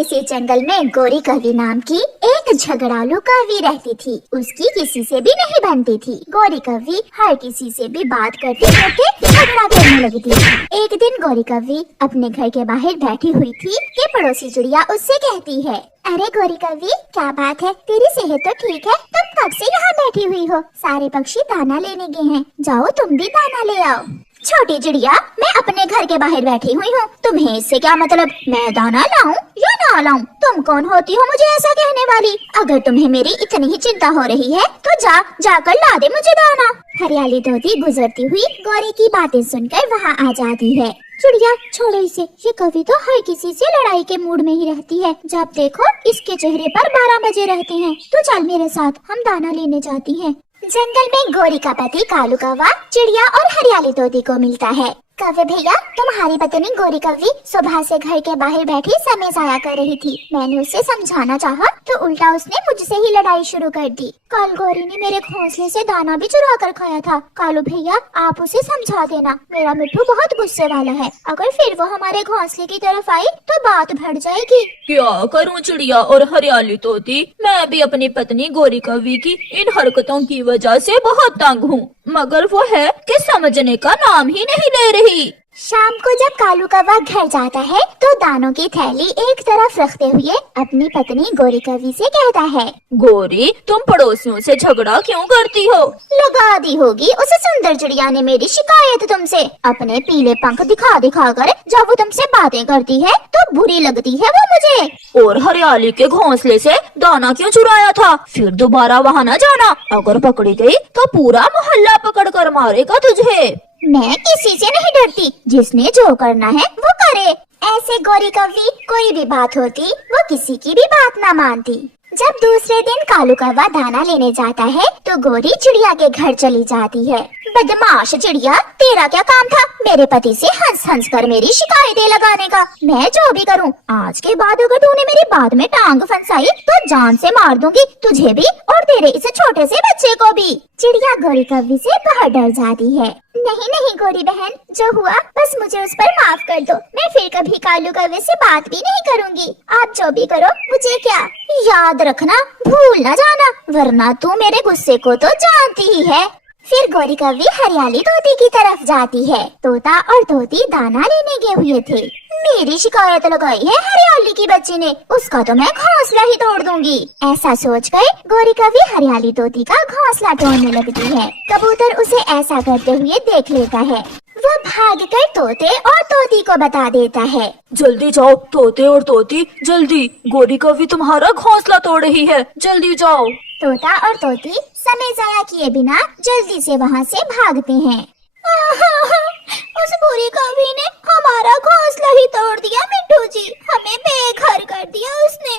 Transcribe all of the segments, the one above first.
किसी जंगल में गोरी कौवी नाम की एक झगड़ालू कौवी रहती थी। उसकी किसी से भी नहीं बनती थी। गोरी कौवी हर किसी से भी बात करते करते झगड़ा करने लगती थी। एक दिन गोरी कौवी अपने घर के बाहर बैठी हुई थी कि पड़ोसी चिड़िया उससे कहती है, अरे गोरी कौवी, क्या बात है, तेरी सेहत तो ठीक है? तुम कब से यहाँ बैठी हुई हो? सारे पक्षी दाना लेने गए हैं, जाओ तुम भी दाना ले आओ। छोटी चिड़िया, मैं अपने घर के बाहर बैठी हुई हूँ, तुम्हें इससे क्या मतलब? मैं दाना लाऊं या ना लाऊं? तुम कौन होती हो मुझे ऐसा कहने वाली? अगर तुम्हें मेरी इतनी ही चिंता हो रही है तो जाकर ला दे मुझे दाना। हरियाली तोती गुजरती हुई गोरी की बातें सुनकर वहाँ आ जाती है। चिड़िया, छोड़ो इसे, ये कौवी तो हर किसी से लड़ाई के मूड में ही रहती है। जब देखो इसके चेहरे पर 12 बजे रहते हैं। तो चल मेरे साथ, हम दाना लेने जाती हैं। जंगल में गोरी का पति कालू कौवा चिड़िया और हरियाली तोती को मिलता है। कौवे भैया, तुम्हारी पत्नी गोरी कौवी सुबह से घर के बाहर बैठी समय जाया कर रही थी। मैंने उसे समझाना चाहा तो उल्टा उसने मुझसे ही लड़ाई शुरू कर दी। कल गोरी ने मेरे घोंसले से दाना भी चुरा कर खाया था। कालू भैया, आप उसे समझा देना, मेरा मिट्ठू बहुत गुस्से वाला है। अगर फिर वो हमारे घोंसले की तरफ आई तो बात बढ़ जाएगी। क्या करूं चिड़िया और हरियाली तोती, मैं भी अपनी पत्नी गोरी कौवी की इन हरकतों की वजह से बहुत तंग हूँ, मगर वो है कि समझने का नाम ही नहीं ले रही। शाम को जब कालू कौवा घर जाता है तो दानों की थैली एक तरफ रखते हुए अपनी पत्नी गोरी कौवी से कहता है, गोरी, तुम पड़ोसियों से झगड़ा क्यों करती हो? लगा दी होगी उस सुंदर चिड़िया ने मेरी शिकायत तुमसे। अपने पीले पंख दिखा दिखा कर जब वो तुमसे बातें करती है तो बुरी लगती है वो मुझे। और हरियाली के घोंसले से दाना क्यों चुराया था? फिर दोबारा वहाँ न जाना, अगर पकड़ी गई तो पूरा मोहल्ला पकड़ कर मारेगा तुझे। मैं किसी से नहीं डरती, जिसने जो करना है वो करे। ऐसे गोरी कौवी कोई भी बात होती वो किसी की भी बात ना मानती। जब दूसरे दिन कालू कौवा दाना लेने जाता है तो गोरी चिड़िया के घर चली जाती है। बदमाश चिड़िया, तेरा क्या काम था मेरे पति से हंस हंस कर मेरी शिकायतें लगाने का? मैं जो भी करूं, आज के बाद अगर तूने मेरी बात में टांग फंसाई तो जान से मार दूंगी तुझे भी और तेरे इस छोटे से बच्चे को भी। चिड़िया गोरी कौवी से बहुत डर जाती है। नहीं नहीं गोरी बहन, जो हुआ बस मुझे उस पर माफ कर दो। मैं फिर कभी कालू कौवे से बात भी नहीं करूंगी। आप जो भी करो मुझे क्या, याद रखना, भूल न जाना, वरना तू मेरे गुस्से को तो जानती ही है। फिर गोरी कौवी हरियाली तोती की तरफ जाती है। तोता और तोती दाना लेने गए हुए थे। मेरी शिकायत लगाई है हरियाली की बच्ची ने, उसका तो मैं घोंसला ही तोड़ दूंगी। ऐसा सोचकर गोरी कौवी हरियाली तोती का घोंसला तोड़ने लगती है। कबूतर उसे ऐसा करते हुए देख लेता है। वो भागकर तोते और तोती को बता देता है। जल्दी जाओ तोते और तोती, जल्दी, गोरी कौवी तुम्हारा घोंसला तोड़ रही है, जल्दी जाओ। तोता और तोती समय जाया किए बिना जल्दी से वहाँ से भागते हैं। उस बुरी कौवी ने हमारा घोंसला ही तोड़ दिया मिट्ठू जी, हमें बेघर कर दिया उसने।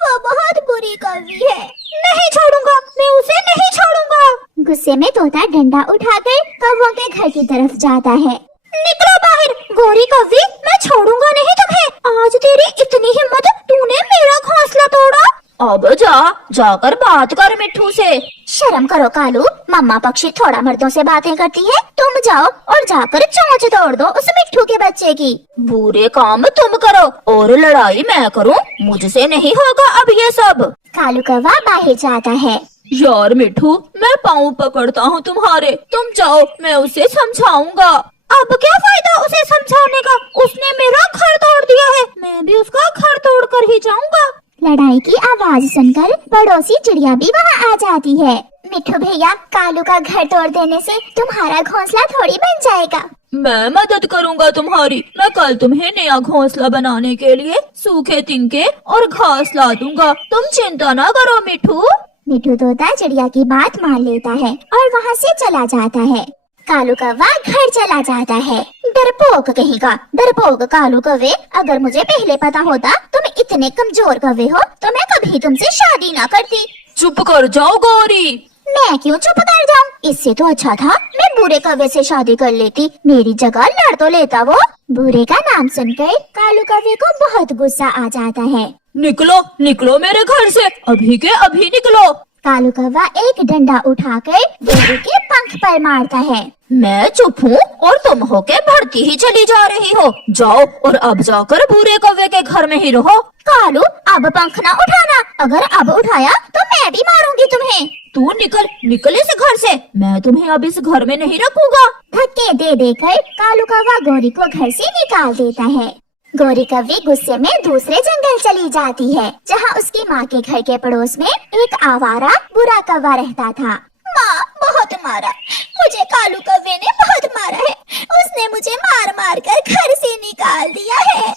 वो बहुत बुरी कौवी है, नहीं छोड़ूंगा, मैं उसे नहीं छोड़ूंगा। गुस्से में तोता डंडा उठाकर कौवों के घर की तरफ जाता है। निकलो बाहर गोरी कौवी, मैं छोड़ूंगा नहीं तुम्हें। आज तेरी इतनी हिम्मत, तूने मेरा घोंसला तोड़ा। अब जाकर बात कर मिट्ठू से। शर्म करो कालू, मम्मा पक्षी थोड़ा मर्दों से बातें करती है। तुम जाओ और जाकर चोंच तोड़ दो उस मिट्ठू के बच्चे की। बुरे काम तुम करो और लड़ाई मैं करूं, मुझसे नहीं होगा अब ये सब। कालू कौवा बाहर जाता है। यार मिट्ठू, मैं पाँव पकड़ता हूँ तुम्हारे, तुम जाओ, मैं उसे समझाऊंगा। अब क्या फायदा उसे समझाने का, उसने मेरा घर तोड़ दिया है, मैं भी उसका घर तोड़ कर ही जाऊंगा। लड़ाई की आवाज सुनकर पड़ोसी चिड़िया भी वहाँ आ जाती है। मिट्ठू भैया, कालू का घर तोड़ देने से तुम्हारा घोंसला थोड़ी बन जाएगा। मैं मदद करूंगा तुम्हारी, मैं कल तुम्हें नया घोंसला बनाने के लिए सूखे तिनके और घास ला दूंगा, तुम चिंता ना करो मिट्ठू। मिट्ठू तोता चिड़िया की बात मान लेता है और वहाँ से चला जाता है। कालू कौवा घर चला जाता है। डरपोक कहीं का, डरपोक कालू कौवे, अगर मुझे पहले पता होता तुम इतने कमजोर कौवे हो तो मैं कभी तुमसे शादी ना करती। चुप कर जाओ गोरी। मैं क्यों चुप कर जाऊं? इससे तो अच्छा था मैं बुरे कौवे से शादी कर लेती, मेरी जगह लड़ तो लेता वो। बुरे का नाम सुनकर कालू कौवे को बहुत गुस्सा आ जाता है। निकलो निकलो मेरे घर से, अभी के अभी निकलो। कालू कौवा एक डंडा उठाकर बुरे के पंख पर मारता है। मैं चुप हूँ और तुम होके बढ़ती ही चली जा रही हो। जाओ और अब जाकर भूरे कौवे के घर में ही रहो। कालू, अब पंख ना उठाना, अगर अब उठाया तो मैं भी मारूंगी तुम्हें। तू निकल निकल इस घर से, मैं तुम्हें अब इस घर में नहीं रखूंगा। धक्के दे देकर कालू कौवा गौरी को घर से निकाल देता है। गौरी कौवी गुस्से में दूसरे जंगल चली जाती है, जहाँ उसकी माँ के घर के पड़ोस में एक आवारा बुरा कौवा रहता था। माँ, बहुत मारा मुझे, कालू कौवे ने बहुत मारा है। उसने मुझे मार मार कर घर से निकाल दिया है।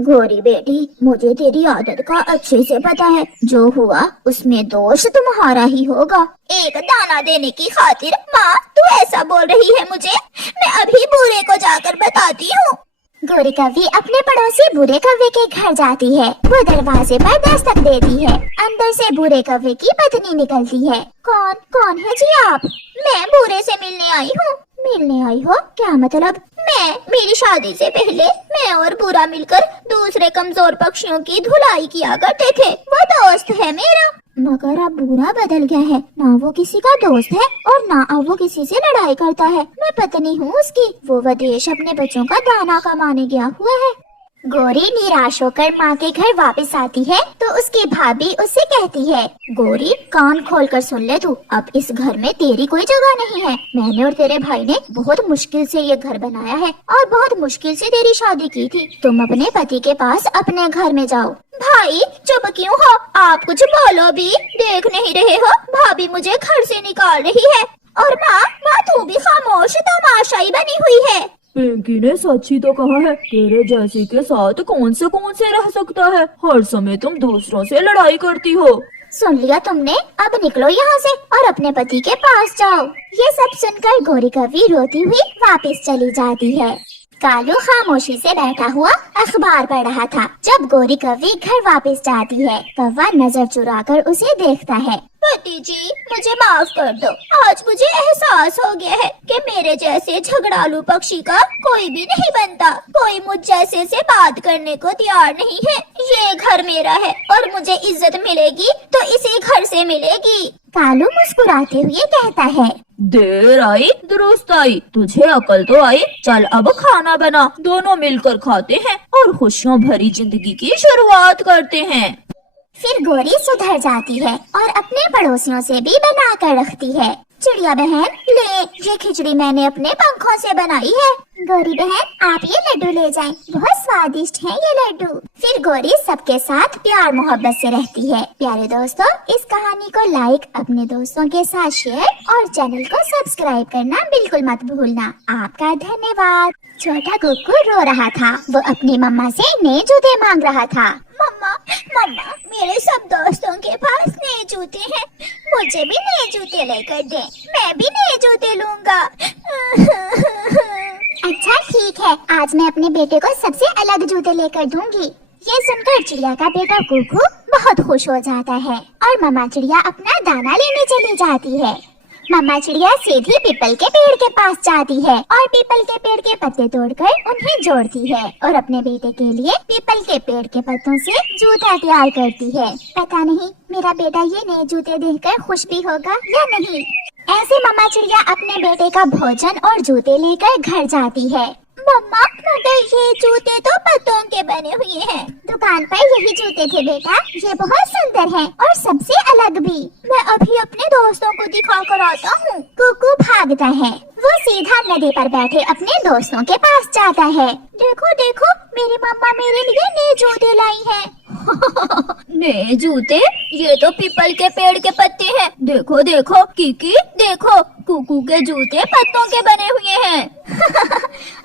गौरी बेटी, मुझे तेरी आदत का अच्छे से पता है। जो हुआ उसमें दोष तुम्हारा ही होगा। एक दाना देने की खातिर माँ तू ऐसा बोल रही है मुझे? मैं अभी बूढ़े को जाकर बताती हूँ। गौरी कौवी अपने पड़ोसी बूढ़े कौवे के घर जाती है। वो दरवाजे पर दस्तक देती है। अंदर से बूढ़े कौवे की पत्नी निकलती है। कौन है जी आप? मैं बूढ़े से मिलने आई हूँ। मिलने आई हो? क्या मतलब? मेरी शादी से पहले मैं और बूढ़ा मिलकर दूसरे कमजोर पक्षियों की धुलाई किया करते थे। वो दोस्त है मेरा। मगर अब बूढ़ा बदल गया है, ना वो किसी का दोस्त है और ना अब वो किसी से लड़ाई करता है। मैं पत्नी हूँ उसकी। वो विदेश अपने बच्चों का दाना कमाने गया हुआ है। गौरी निराश होकर माँ के घर वापस आती है तो उसकी भाभी उससे कहती है, गौरी कान खोलकर सुन ले तू, अब इस घर में तेरी कोई जगह नहीं है। मैंने और तेरे भाई ने बहुत मुश्किल से ये घर बनाया है और बहुत मुश्किल से तेरी शादी की थी। तुम अपने पति के पास अपने घर में जाओ। भाई चुप क्यों हो? आप कुछ बोलो भी। देख नहीं रहे हो भाभी मुझे घर से निकाल रही है। और माँ तू भी खामोश तमाशाई बनी हुई है। पिंकी ने सच ही तो कहा है, तेरे जैसी के साथ कौन से रह सकता है। हर समय तुम दूसरों से लड़ाई करती हो। सुन लिया तुमने, अब निकलो यहाँ से और अपने पति के पास जाओ। ये सब सुनकर गौरी कौवी रोती हुई वापस चली जाती है। कालू खामोशी से बैठा हुआ अखबार पढ़ रहा था। जब गौरी कौवी घर वापस जाती है, कौवा नजर चुराकर उसे देखता है। पति जी, मुझे माफ कर दो। आज मुझे एहसास हो गया है कि मेरे जैसे झगड़ालू पक्षी का कोई भी नहीं बनता। कोई मुझ जैसे से बात करने को तैयार नहीं है। ये घर मेरा है और मुझे इज्जत मिलेगी तो इसी घर से मिलेगी। कालू मुस्कुराते हुए कहता है, देर आई दुरुस्त आई, तुझे अकल तो आई। चल अब खाना बना, दोनों मिलकर खाते हैं और खुशियों भरी जिंदगी की शुरुआत करते हैं। फिर गौरी सुधर जाती है और अपने पड़ोसियों से भी बना कर रखती है। चिड़िया बहन, ले ये खिचड़ी मैंने अपने पंखों से बनाई है। गौरी बहन, आप ये लड्डू ले जाएं, बहुत स्वादिष्ट हैं ये लड्डू। फिर गौरी सबके साथ प्यार मोहब्बत से रहती है। प्यारे दोस्तों, इस कहानी को लाइक, अपने दोस्तों के साथ शेयर और चैनल को सब्सक्राइब करना बिल्कुल मत भूलना। आपका धन्यवाद। छोटा कुक्कू रो रहा था। वो अपनी मम्मा से नए जूते मांग रहा था। मम्मा, मेरे सब दोस्तों के पास नए जूते हैं, मुझे भी नए जूते लेकर दे। मैं भी नए जूते लूंगा। अच्छा ठीक है, आज मैं अपने बेटे को सबसे अलग जूते लेकर दूंगी। ये सुनकर चिड़िया का बेटा कुकू बहुत खुश हो जाता है और मम्मा चिड़िया अपना दाना लेने चली जाती है। मम्मा चिड़िया सीधी पीपल के पेड़ के पास जाती है और पीपल के पेड़ के पत्ते तोड़कर उन्हें जोड़ती है और अपने बेटे के लिए पीपल के पेड़ के पत्तों से जूता तैयार करती है। पता नहीं मेरा बेटा ये नए जूते देखकर खुश भी होगा या नहीं। ऐसे मम्मा चिड़िया अपने बेटे का भोजन और जूते लेकर घर जाती है। मम्मा, मगर ये जूते तो पत्तों के बने हुए हैं। दुकान पर यही जूते थे बेटा, ये बहुत सुंदर हैं और सबसे अलग भी। मैं अभी अपने दोस्तों को दिखा कर आता हूँ। कुकू भागता है। वो सीधा नदी पर बैठे अपने दोस्तों के पास जाता है। देखो देखो, मेरी मम्मा मेरे लिए नए जूते लाई हैं। नए जूते? ये तो पीपल के पेड़ के पत्ते हैं। देखो देखो किकी, देखो कुकू के जूते पत्तों के बने हुए हैं।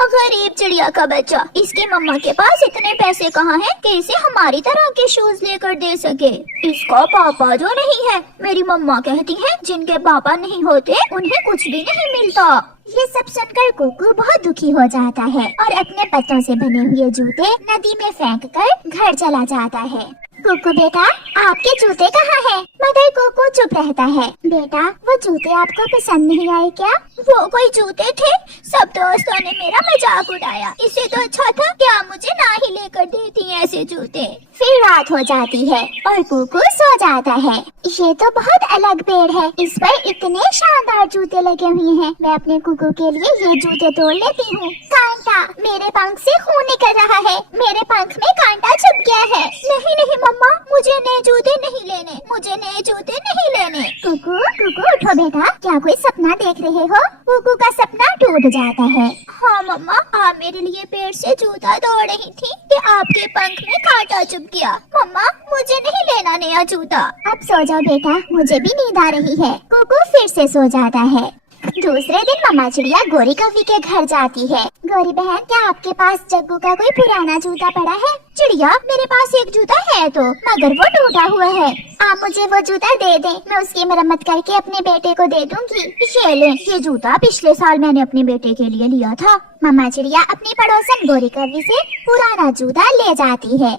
गरीब चिड़िया का बच्चा, इसकी मम्मा के पास इतने पैसे कहाँ हैं कि इसे हमारी तरह के शूज लेकर दे सके। इसका पापा जो नहीं है, मेरी मम्मा कहती है जिनके पापा नहीं होते उन्हें कुछ भी नहीं मिलता। ये सब सुनकर कुकू बहुत दुखी हो जाता है और अपने पत्तों से बने हुए जूते नदी में फेंककर घर चला जाता है। कुकू बेटा, आपके जूते कहाँ हैं? मगर कुकू चुप रहता है। बेटा, वो जूते आपको पसंद नहीं आए क्या? वो कोई जूते थे? सब दोस्तों ने मेरा मजाक उड़ाया। इससे तो अच्छा था कि आप मुझे ना ही लेकर देती ऐसे जूते। फिर रात हो जाती है और कुकू सो जाता है। ये तो बहुत अलग पेड़ है, इस पर इतने शानदार जूते लगे हुए हैं। मैं अपने कुकू के लिए ये जूते तोड़ लेती हूँ। कांटा, मेरे पंख से खून निकल रहा है। मेरे पंख में कांटा छुप गया है। नहीं नहीं मम्मा, मुझे नए जूते नहीं लेने, मुझे नए जूते नहीं लेने। कुकू, कुकू उठो बेटा, क्या कोई सपना देख रहे हो? कुकू का सपना टूट जाता है। हाँ मम्मा, आप मेरे लिए पेड़ से जूता तोड़ रही थी कि आपके पंख में कांटा चुभ गया। मम्मा, मुझे नहीं लेना नया जूता। अब सो जाओ बेटा, मुझे भी नींद आ रही है। कुकू फिर से सो जाता है। दूसरे दिन मम्मा चिड़िया गोरी कौवी के घर जाती है। गोरी बहन, क्या आपके पास जग्गू का कोई पुराना जूता पड़ा है? चिड़िया, मेरे पास एक जूता है तो, मगर वो टूटा हुआ है। आप मुझे वो जूता दे दें, मैं उसकी मरम्मत करके अपने बेटे को दे दूंगी। ये ले, ये जूता पिछले साल मैंने अपने बेटे के लिए लिया था। मम्मा चिड़िया अपनी पड़ोसन गोरी कौवी से पुराना जूता ले जाती है।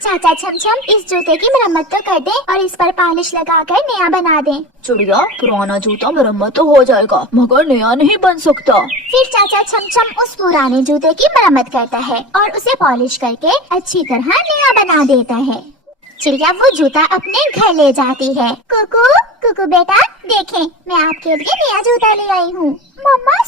चाचा छमछम, इस जूते की मरम्मत तो कर दे और इस पर पॉलिश लगाकर नया बना दे। चिड़िया, पुराना जूता मरम्मत तो हो जाएगा, मगर नया नहीं बन सकता। फिर चाचा छमछम उस पुराने जूते की मरम्मत करता है और उसे पॉलिश करके अच्छी तरह नया बना देता है। चिड़िया वो जूता अपने घर ले जाती है। कुकू, कुकू बेटा, देखें, मैं आपके लिए नया जूता ले आई हूँ। मम्मा,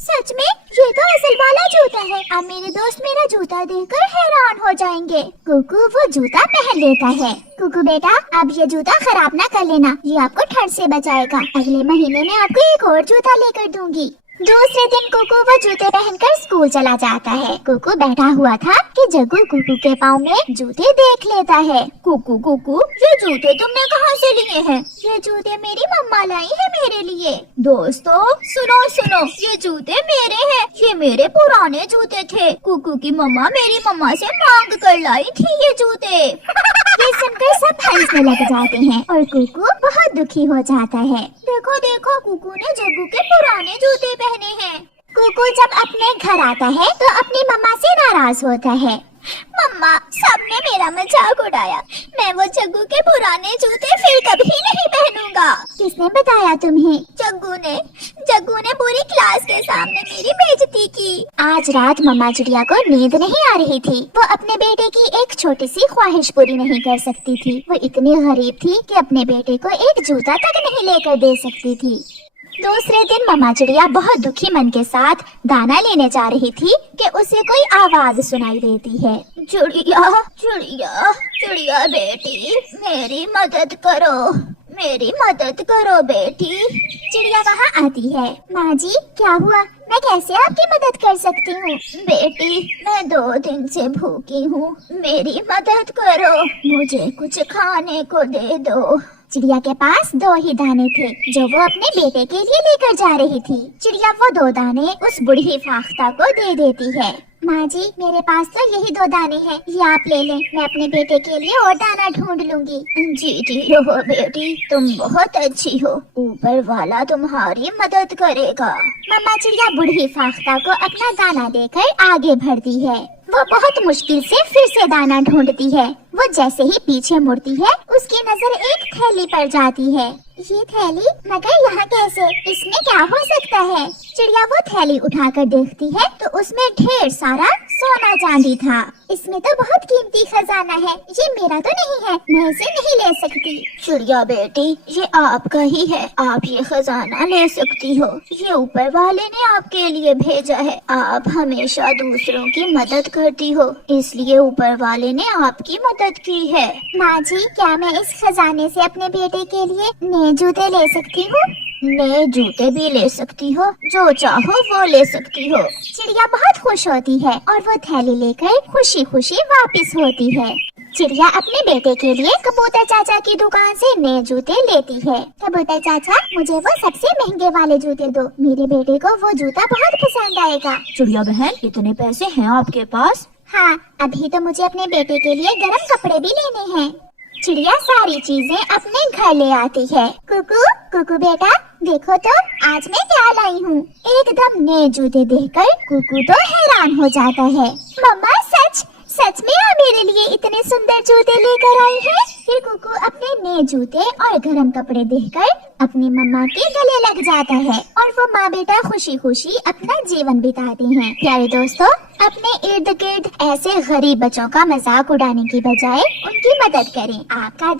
सच में? ये तो असल वाला जूता है। अब मेरे दोस्त मेरा जूता देखकर हैरान हो जाएंगे। कुकू वो जूता पहन लेता है। कुकू बेटा, अब ये जूता खराब ना कर लेना, ये आपको ठंड से बचाएगा। अगले महीने में आपको एक और जूता लेकर दूंगी। दूसरे दिन कुकू वो जूते पहनकर स्कूल चला जाता है। कुकू बैठा हुआ था कि जग्गू कुकू के पाँव में जूते देख लेता है। कुकू, ये जूते तुमने कहाँ से लिए हैं? ये जूते मेरी मम्मा लाई है मेरे लिए। दोस्तों सुनो, ये जूते मेरे हैं। ये मेरे पुराने जूते थे। कुकू की मम्मा मेरी मम्मा से मांग कर लाई थी ये जूते। ये सुनकर सब हंसने लग जाते हैं और कुकू बहुत दुखी हो जाता है। देखो, कुकू ने जग्गू के पुराने जूते पहने हैं। कुकू जब अपने घर आता है तो अपनी मम्मा से नाराज होता है। मम्मा, सबने मेरा मजाक उड़ाया। मैं वो जग्गू के पुराने जूते फिर कभी नहीं पहनूंगा। किसने बताया तुम्हें? जग्गू ने पूरी क्लास के सामने मेरी बेइज्जती की। आज रात मम्मा चिड़िया को नींद नहीं आ रही थी। वो अपने बेटे की एक छोटी सी ख्वाहिश पूरी नहीं कर सकती थी। वो इतनी गरीब थी कि अपने बेटे को एक जूता तक नहीं लेकर दे सकती थी। दूसरे दिन मम्मा चिड़िया बहुत दुखी मन के साथ दाना लेने जा रही थी कि उसे कोई आवाज सुनाई देती है। चिड़िया बेटी, मेरी मदद करो बेटी। चिड़िया वहाँ आती है। माँ जी, क्या हुआ? मैं कैसे आपकी मदद कर सकती हूँ? बेटी, मैं 2 दिन से भूखी हूँ, मेरी मदद करो, मुझे कुछ खाने को दे दो। चिड़िया के पास 2 ही दाने थे जो वो अपने बेटे के लिए लेकर जा रही थी। चिड़िया वो 2 दाने उस बूढ़ी फाख्ता को दे देती है। माँ जी, मेरे पास तो यही 2 दाने हैं, ये आप ले लें, मैं अपने बेटे के लिए और दाना ढूंढ लूंगी। जीती रहो बेटी, तुम बहुत अच्छी हो, ऊपर वाला तुम्हारी मदद करेगा। मम्मा चिड़िया बूढ़ी फाख्ता को अपना दाना देकर आगे बढ़ती है। वो बहुत मुश्किल से फिर से दाना ढूंढती है। वो जैसे ही पीछे मुड़ती है, उसकी नजर एक थैली पर जाती है। ये थैली? मगर यहाँ कैसे? इसमें क्या हो सकता है? चिड़िया वो थैली उठाकर देखती है तो उसमें ढेर सारा सोना चांदी था। इसमें तो बहुत कीमती खजाना है, ये मेरा तो नहीं है, मैं इसे नहीं ले सकती। चिड़िया बेटी, ये आपका ही है, आप ये खजाना ले सकती हो, ये ऊपर वाले ने आपके लिए भेजा है। आप हमेशा दूसरों की मदद करती हो, इसलिए ऊपर वाले ने आपकी मदद की है। माँ जी, क्या मैं इस खजाने से अपने बेटे के लिए नए जूते ले सकती हूँ? नए जूते भी ले सकती हो, जो चाहो वो ले सकती हो। चिड़िया बहुत खुश होती है और वो थैली लेकर खुशी खुशी वापस होती है। चिड़िया अपने बेटे के लिए कबूतर चाचा की दुकान से नए जूते लेती है। कबूतर चाचा, मुझे वो सबसे महंगे वाले जूते दो, मेरे बेटे को वो जूता बहुत पसंद आएगा। चिड़िया बहन, इतने पैसे हैं आपके पास? हाँ, अभी तो मुझे अपने बेटे के लिए गर्म कपड़े भी लेने हैं। चिड़िया सारी चीजें अपने घर ले आती है। कुकू, कुकू बेटा, देखो तो आज मैं क्या लाई हूँ। एकदम नए जूते देखकर कुकू तो हैरान हो जाता है। मम्मा, सच में आप मेरे लिए इतने सुंदर जूते लेकर आई है? फिर कुकू अपने नए जूते और गर्म कपड़े देखकर अपनी मम्मा के गले लग जाता है और वो माँ बेटा खुशी खुशी अपना जीवन बिताते हैं। प्यारे दोस्तों, अपने इर्द गिर्द ऐसे गरीब बच्चों का मजाक उड़ाने की बजाय उनकी मदद करें। आपका